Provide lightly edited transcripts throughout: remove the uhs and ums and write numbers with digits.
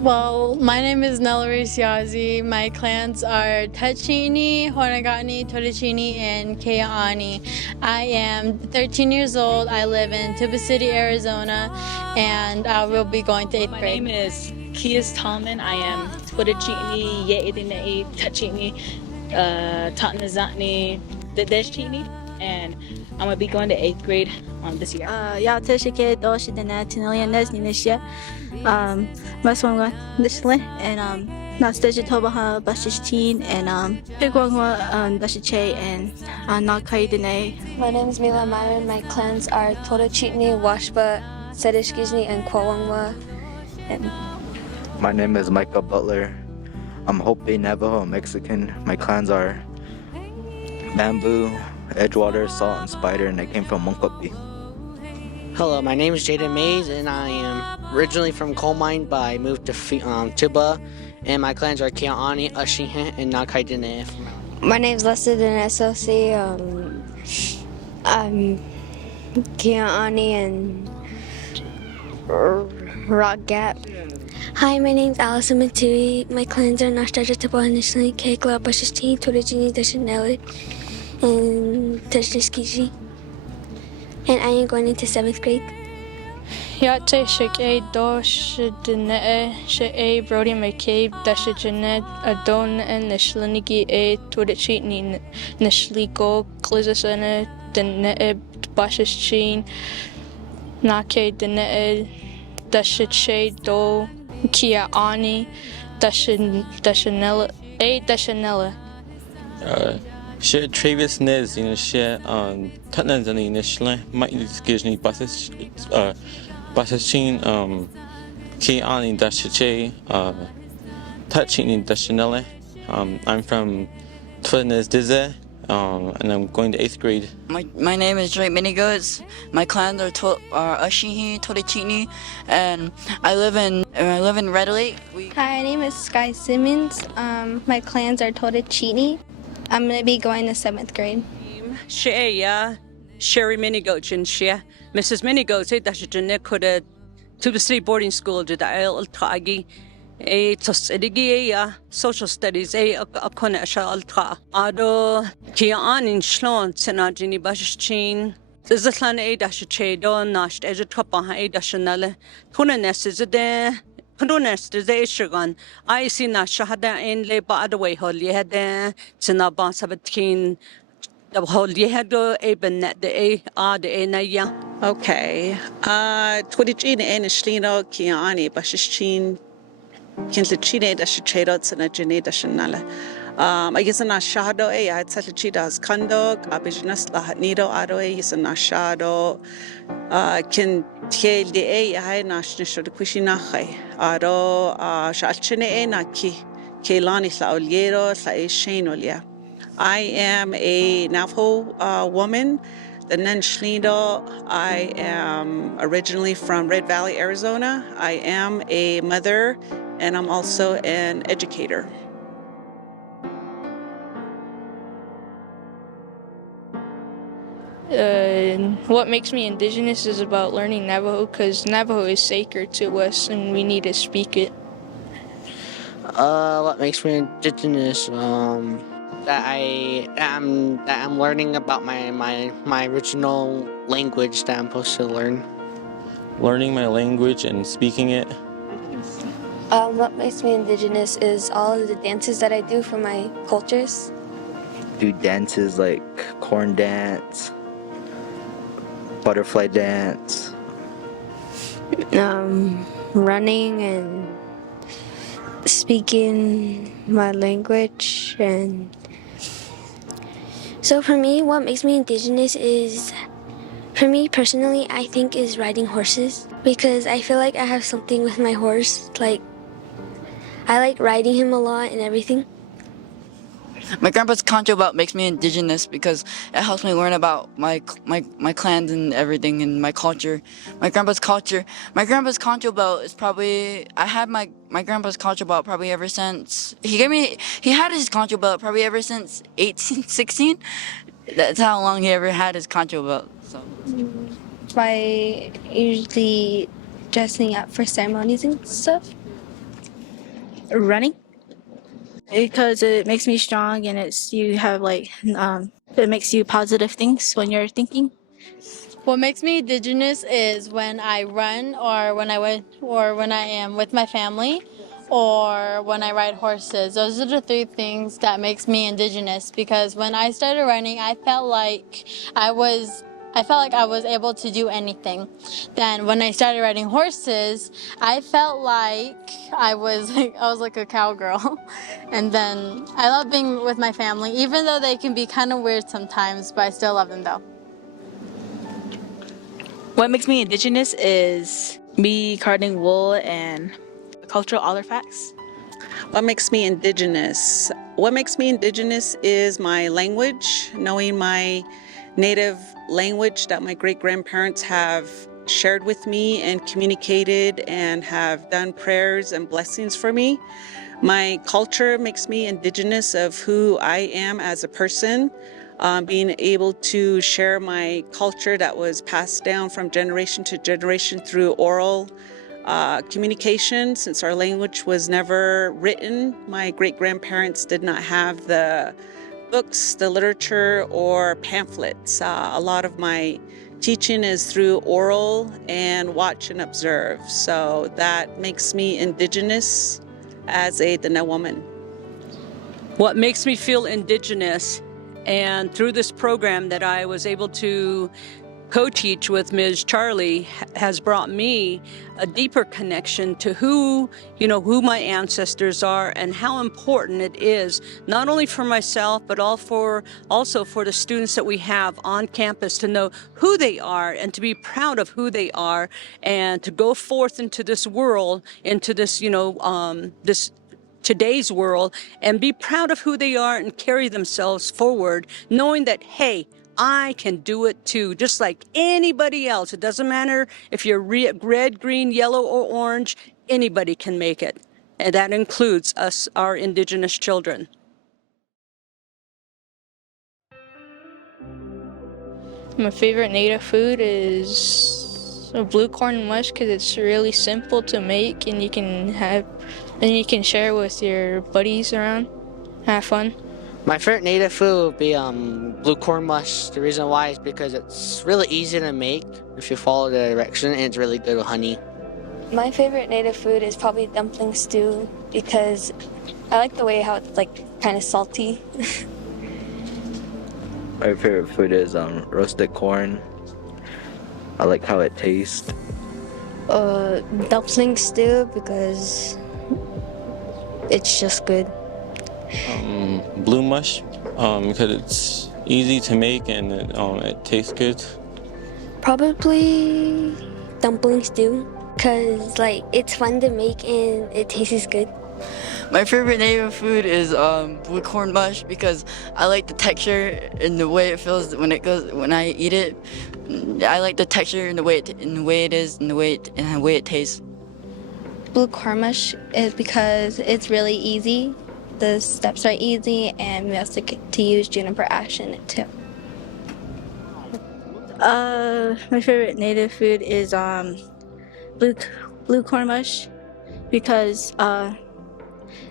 Well, my name is Nelloris Yazi. My clans are Tachini, Hornagani, Totachini, and Kea'ani. I am 13 years old. I live in Tuba City, Arizona, and I will be going to 8th grade. My name is Kias Tallman. I am Twittachini, Ye'edine, Tachini, Tatnazatni, Dedeshini, and I'm going to be going to 8th grade this year. Ja tishike doshi dene tinilianes ninisha. Maswanga nishli and Nastasia Tobaha Bashishtin and Pigwangwa Bashiche and Nakai Dene. My name is Mila Myron. My clans are Totachitni, Washba, Sedishkijni, and Kwawangwa. My name is Micah Butler. I'm Hopi Navajo Mexican. My clans are Bamboo, Edgewater, Salt, and Spider, and I came from Monkoppi. Hello, my name is Jaden Mays, and I am originally from Coal Mine, but I moved to Tuba, and my clans are Kea'ani, Ashihe, and Nakai Dene. My name is Lester Denesosi. I'm Kea'ani and Rock Gap. Hi, my name is Allison Matui. My clans are Nashtaja Tabo initially, Kekla, Bashishti, Torajini, Dashanelli, and Tashniskiji. And I am going into 7th grade. Yate Shake Dosh Dene She Brody McCabe Dashajanet Adon and Nishliniki A Tudachitni Nishliko Klizasana Dene Bashichin Nake Dene Dashache Do Kea'ani Dashanella A Dashanella. She Travis Nez in a share on Tatnanzani initially, might Gizny Basachin, Kea'ani Dashache, Touching Dashanelle. I'm from Twinez Dize, and I'm going to 8th grade. My name is Drake Minigoods. My clans are Ashihi, Totachini, and I live in Red Lake. Hi, my name is Sky Simmons. My clans are Totachini. I'm going to be going to 7th grade. Sheya, Sherry Minigoach and Shea. Mrs. Minigoach, Dashajanek could a Tuba City boarding school did I'll Tagi. A Tosedigia, social studies, a Akona Shalta. Ado Kian in Shlon, Senajini Bashchin. Zazlan a Dashache, Don Nasht, Ejetapa, a Dashanale. Tunanes is a day. Condones is a Shagan. I see na Shahada in Le Badaway Hol Yehade, Senaba Sabatin, the whole Yehedo, Eben net the A, the Enaya. Okay. Twitchin and Shlino, Kiani, Bashichin. Kintlachine Dashachedots and a Jene Dashanala. I guess an ashado, I had such a cheetah's conduct, a business lahatnido, adoe is an ashado. Can tell the A, I national the Kushinahe, Ado, Shalchene Enaki, Kailani Laoliero, Sae Shane Olia. I am a Navajo woman. The Nenshlido. I am originally from Red Valley, Arizona. I am a mother, and I'm also an educator. What makes me Indigenous is about learning Navajo, because Navajo is sacred to us and we need to speak it. What makes me Indigenous? That I'm learning about my original language that I'm supposed to learn. Learning my language and speaking it. What makes me Indigenous is all of the dances that I do for my cultures. Do dances like corn dance, butterfly dance. Running and speaking my language. And so for me, what makes me Indigenous is, for me personally, I think is riding horses, because I feel like I have something with my horse. Like, I like riding him a lot and everything. My grandpa's concho belt makes me Indigenous because it helps me learn about my clans and everything and my culture. My grandpa's concho belt is probably, I had my grandpa's concho belt probably ever since, he had his concho belt probably ever since 16. That's how long he ever had his concho belt. So. By usually dressing up for ceremonies and stuff. Running because it makes me strong and it makes you positive things when you're thinking. What makes me Indigenous is when I run, or when I am with my family, or when I ride horses. Those are the three things that makes me Indigenous. Because when I started running, I felt like I was able to do anything. Then when I started riding horses, I felt like I was like a cowgirl. And then I love being with my family, even though they can be kind of weird sometimes, but I still love them though. What makes me Indigenous is me carding wool and cultural artifacts. What makes me Indigenous? What makes me Indigenous is my language, knowing my native language that my great-grandparents have shared with me and communicated and have done prayers and blessings for me. My culture makes me Indigenous of who I am as a person. Being able to share my culture that was passed down from generation to generation through oral communication. Since our language was never written, my great-grandparents did not have the books, the literature, or pamphlets. A lot of my teaching is through oral and watch and observe. So that makes me Indigenous as a Dene woman. What makes me feel Indigenous, and through this program that I was able to co-teach with Ms. Charlie, has brought me a deeper connection to who my ancestors are and how important it is, not only for myself, but also for the students that we have on campus to know who they are and to be proud of who they are and to go forth into this world, into this, this today's world, and be proud of who they are and carry themselves forward, knowing that, hey, I can do it too, just like anybody else. It doesn't matter if you're red, green, yellow, or orange, anybody can make it. And that includes us, our Indigenous children. My favorite native food is blue corn mush because it's really simple to make and you can share with your buddies around, have fun. My favorite native food would be blue corn mush. The reason why is because it's really easy to make if you follow the direction, and it's really good with honey. My favorite native food is probably dumpling stew because I like the way how it's kind of salty. My favorite food is roasted corn. I like how it tastes. Dumpling stew because it's just good. Blue mush, because it's easy to make and it tastes good. Probably dumpling stew because it's fun to make and it tastes good. My favorite native food is blue corn mush because I like the texture and the way it feels when I eat it. I like the texture and the way it is and the way it tastes. Blue corn mush is because it's really easy. The steps are easy, and we also get to use juniper ash in it too. My favorite native food is blue corn mush because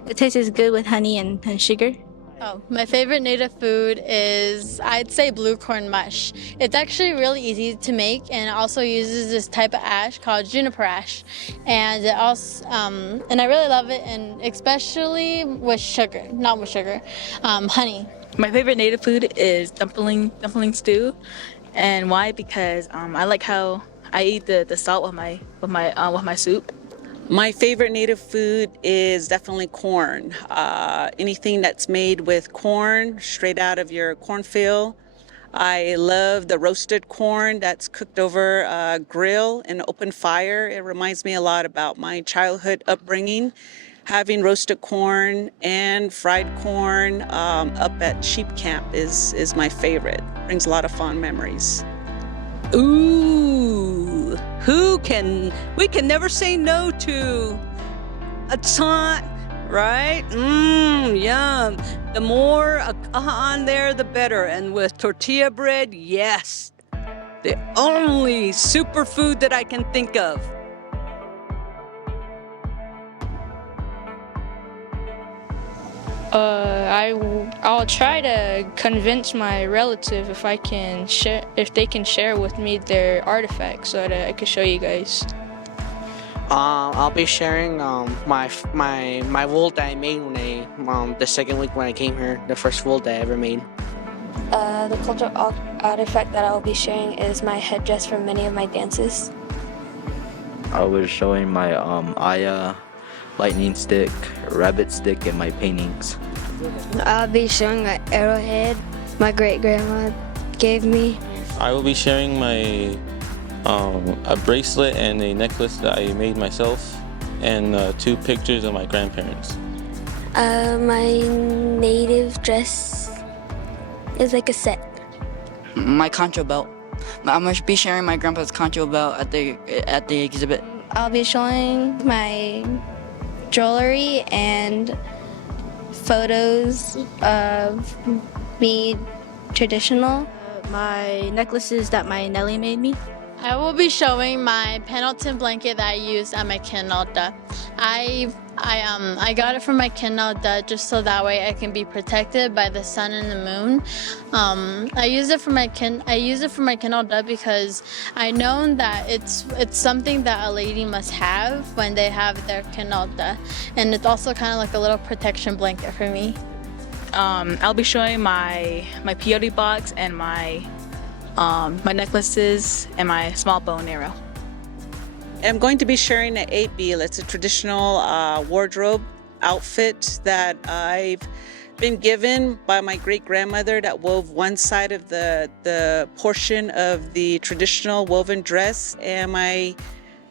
it tastes good with honey and sugar. Oh, my favorite native food is, I'd say, blue corn mush. It's actually really easy to make, and it also uses this type of ash called juniper ash. And it also, and I really love it, and especially with sugar, not with sugar, honey. My favorite native food is dumpling stew, and why? Because I like how I eat the salt with my soup. My favorite native food is definitely corn. Anything that's made with corn, straight out of your cornfield. I love the roasted corn that's cooked over a grill in an open fire. It reminds me a lot about my childhood upbringing. Having roasted corn and fried corn up at sheep camp is my favorite. Brings a lot of fond memories. Ooh, we can never say no to a taunt, right? Yum. The more on there, the better. And with tortilla bread, yes. The only superfood that I can think of. I'll try to convince my relative if they can share with me their artifacts so that I can show you guys. I'll be sharing my wool that I made when the second week when I came here, the first wool that I ever made. The cultural artifact that I will be sharing is my headdress from many of my dances. I was showing my Aya lightning stick, rabbit stick, and my paintings. I'll be showing an arrowhead my great-grandma gave me. I will be sharing my a bracelet and a necklace that I made myself, and 2 pictures of my grandparents. My native dress is like a set. My concho belt. I'm gonna be sharing my grandpa's concho belt at the exhibit. I'll be showing my jewelry and photos of me traditional. My necklaces that my Nelly made me. I will be showing my Pendleton blanket that I used at my kinota. I got it from my kinota just so that way I can be protected by the sun and the moon. I use it for my kinota because I know that it's something that a lady must have when they have their kinota, and it's also kind of like a little protection blanket for me. I'll be showing my peyote box and my necklaces and my small bow and arrow. I'm going to be sharing an 8-beel. It's a traditional wardrobe outfit that I've been given by my great-grandmother that wove one side of the portion of the traditional woven dress, and my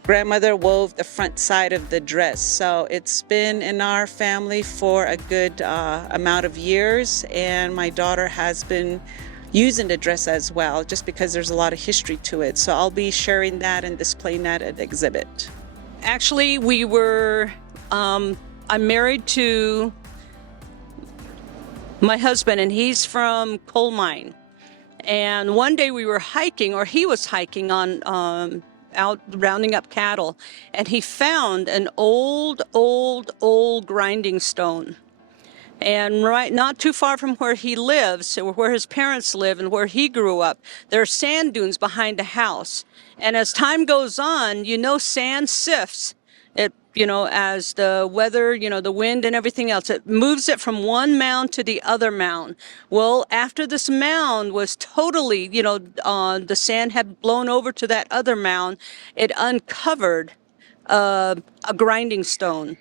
grandmother wove the front side of the dress. So it's been in our family for a good amount of years, and my daughter has been using the dress as well, just because there's a lot of history to it. So I'll be sharing that and displaying that at the exhibit. Actually, I'm married to my husband, and he's from coal mine. And one day we were hiking, or he was hiking on out rounding up cattle, and he found an old grinding stone. And right not too far from where he lives, or where his parents live and where he grew up, there are sand dunes behind the house. And as time goes on, sand sifts. As the weather, the wind and everything else, it moves it from one mound to the other mound. Well, after this mound was totally, the sand had blown over to that other mound, it uncovered a grinding stone.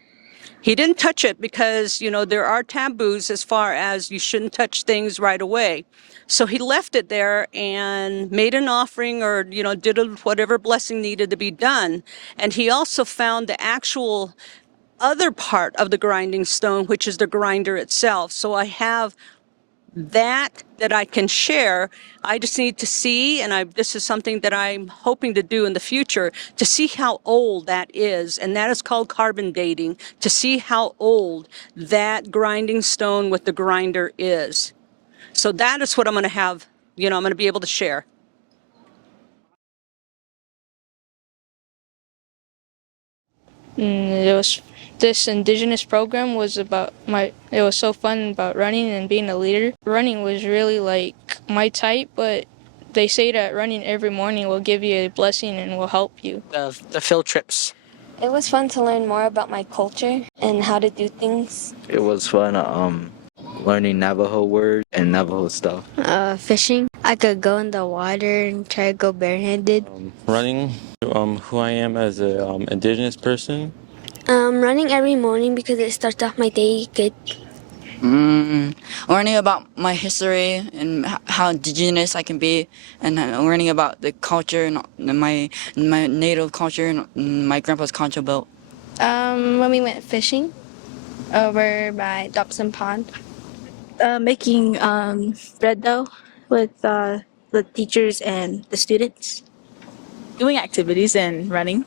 He didn't touch it because, there are taboos as far as you shouldn't touch things right away. So he left it there and made an offering, or, did whatever blessing needed to be done. And he also found the actual other part of the grinding stone, which is the grinder itself. So I have that I can share. I just need to see, and this is something that I'm hoping to do in the future, to see how old that is, and that is called carbon dating, to see how old that grinding stone with the grinder is. So that is what I'm going to have, I'm going to be able to share. This Indigenous program was it was so fun about running and being a leader. Running was really like my type, but they say that running every morning will give you a blessing and will help you. The field trips. It was fun to learn more about my culture and how to do things. It was fun learning Navajo words and Navajo stuff. Fishing. I could go in the water and try to go barehanded. Running, who I am as an Indigenous person. Running every morning because it starts off my day good. Learning about my history and how indigenous I can be, and learning about the culture and my native culture and my grandpa's concho belt. When we went fishing over by Dobson Pond. Making bread dough with the teachers and the students. Doing activities and running.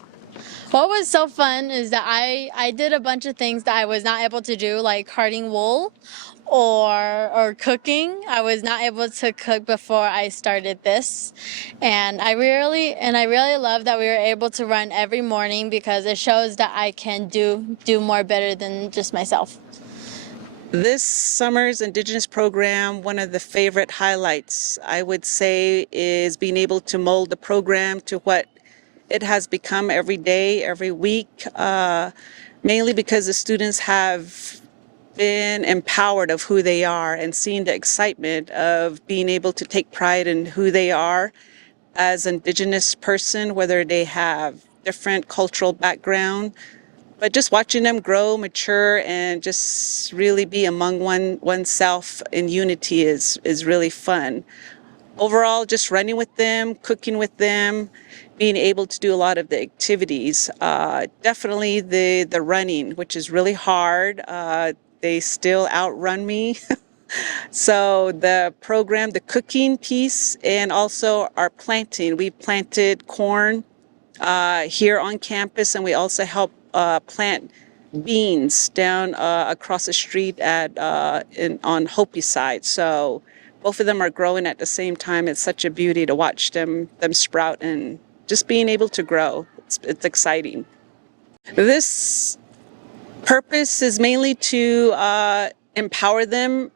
What was so fun is that I did a bunch of things that I was not able to do, like carding wool or cooking. I was not able to cook before I started this. And I really love that we were able to run every morning because it shows that I can do more better than just myself. This summer's Indigenous program, one of the favorite highlights, I would say, is being able to mold the program to what it has become every day, every week, mainly because the students have been empowered of who they are and seeing the excitement of being able to take pride in who they are as Indigenous person, whether they have different cultural background, but just watching them grow, mature, and just really be among oneself in unity is really fun. Overall, just running with them, cooking with them, being able to do a lot of the activities. Definitely the running, which is really hard. They still outrun me. So the program, the cooking piece, and also our planting. We planted corn here on campus, and we also help plant beans down across the street on Hopi side. So both of them are growing at the same time. It's such a beauty to watch them sprout and just being able to grow. It's exciting. This purpose is mainly to empower them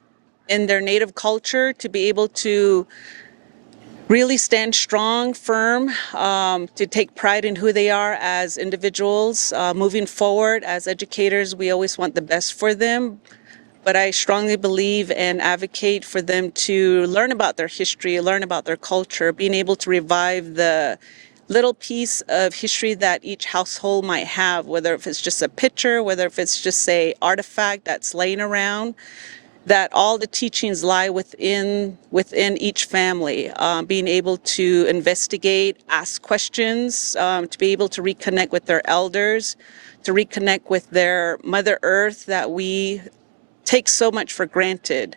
in their native culture, to be able to really stand strong, firm, to take pride in who they are as individuals. Moving forward as educators, we always want the best for them, but I strongly believe and advocate for them to learn about their history, learn about their culture, being able to revive the little piece of history that each household might have, whether if it's just a picture, whether if it's just a artifact that's laying around, that all the teachings lie within each family, being able to investigate, ask questions, to be able to reconnect with their elders, to reconnect with their Mother Earth that we take so much for granted.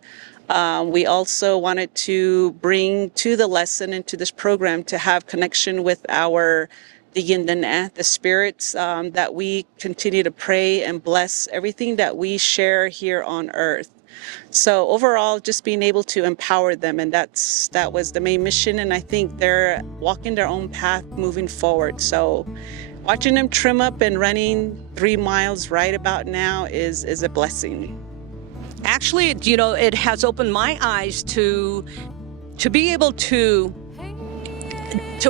We also wanted to bring to the lesson and to this program to have connection with the Yindana, the spirits, that we continue to pray and bless everything that we share here on earth. So overall, just being able to empower them, and that was the main mission, and I think they're walking their own path moving forward. So watching them trim up and running 3 miles right about now is a blessing. Actually, it has opened my eyes to be able to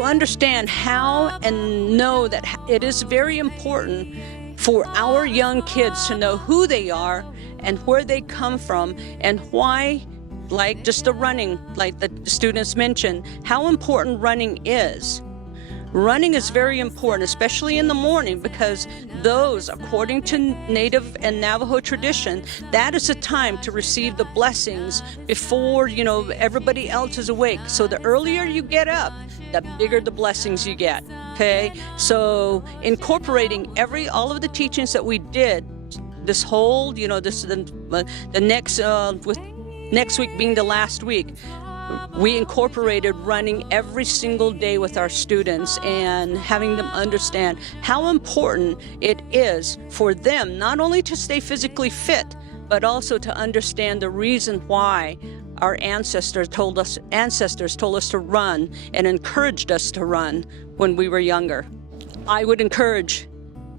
understand how and know that it is very important for our young kids to know who they are and where they come from and why, like just the running, like the students mentioned, how important running is. Running is very important, especially in the morning, because those, according to Native and Navajo tradition, that is a time to receive the blessings before, everybody else is awake. So the earlier you get up, the bigger the blessings you get, okay? So incorporating all of the teachings that we did, this whole, the next, with next week being the last week, we incorporated running every single day with our students and having them understand how important it is for them not only to stay physically fit, but also to understand the reason why our ancestors told us to run and encouraged us to run when we were younger. I would encourage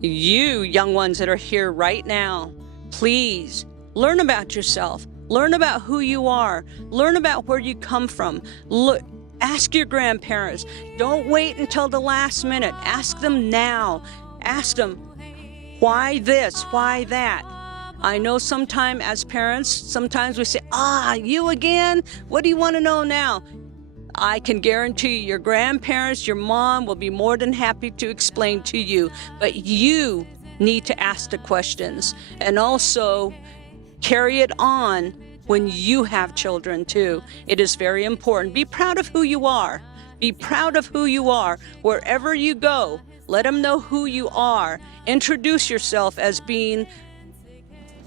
you young ones that are here right now, please learn about yourself. Learn about who you are. Learn about where you come from. Ask your grandparents. Don't wait until the last minute. Ask them now. Ask them, why this? Why that? I know sometimes as parents, sometimes we say, you again? What do you want to know now? I can guarantee your grandparents, your mom will be more than happy to explain to you. But you need to ask the questions. And also, carry it on when you have children too. It is very important. Be proud of who you are. Be proud of who you are. Wherever you go, let them know who you are. Introduce yourself as being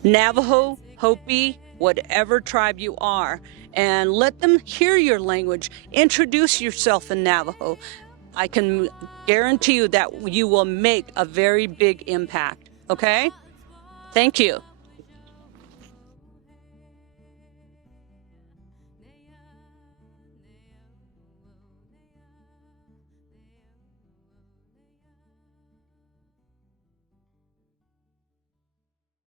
Navajo, Hopi, whatever tribe you are, and let them hear your language. Introduce yourself in Navajo. I can guarantee you that you will make a very big impact, okay? Thank you.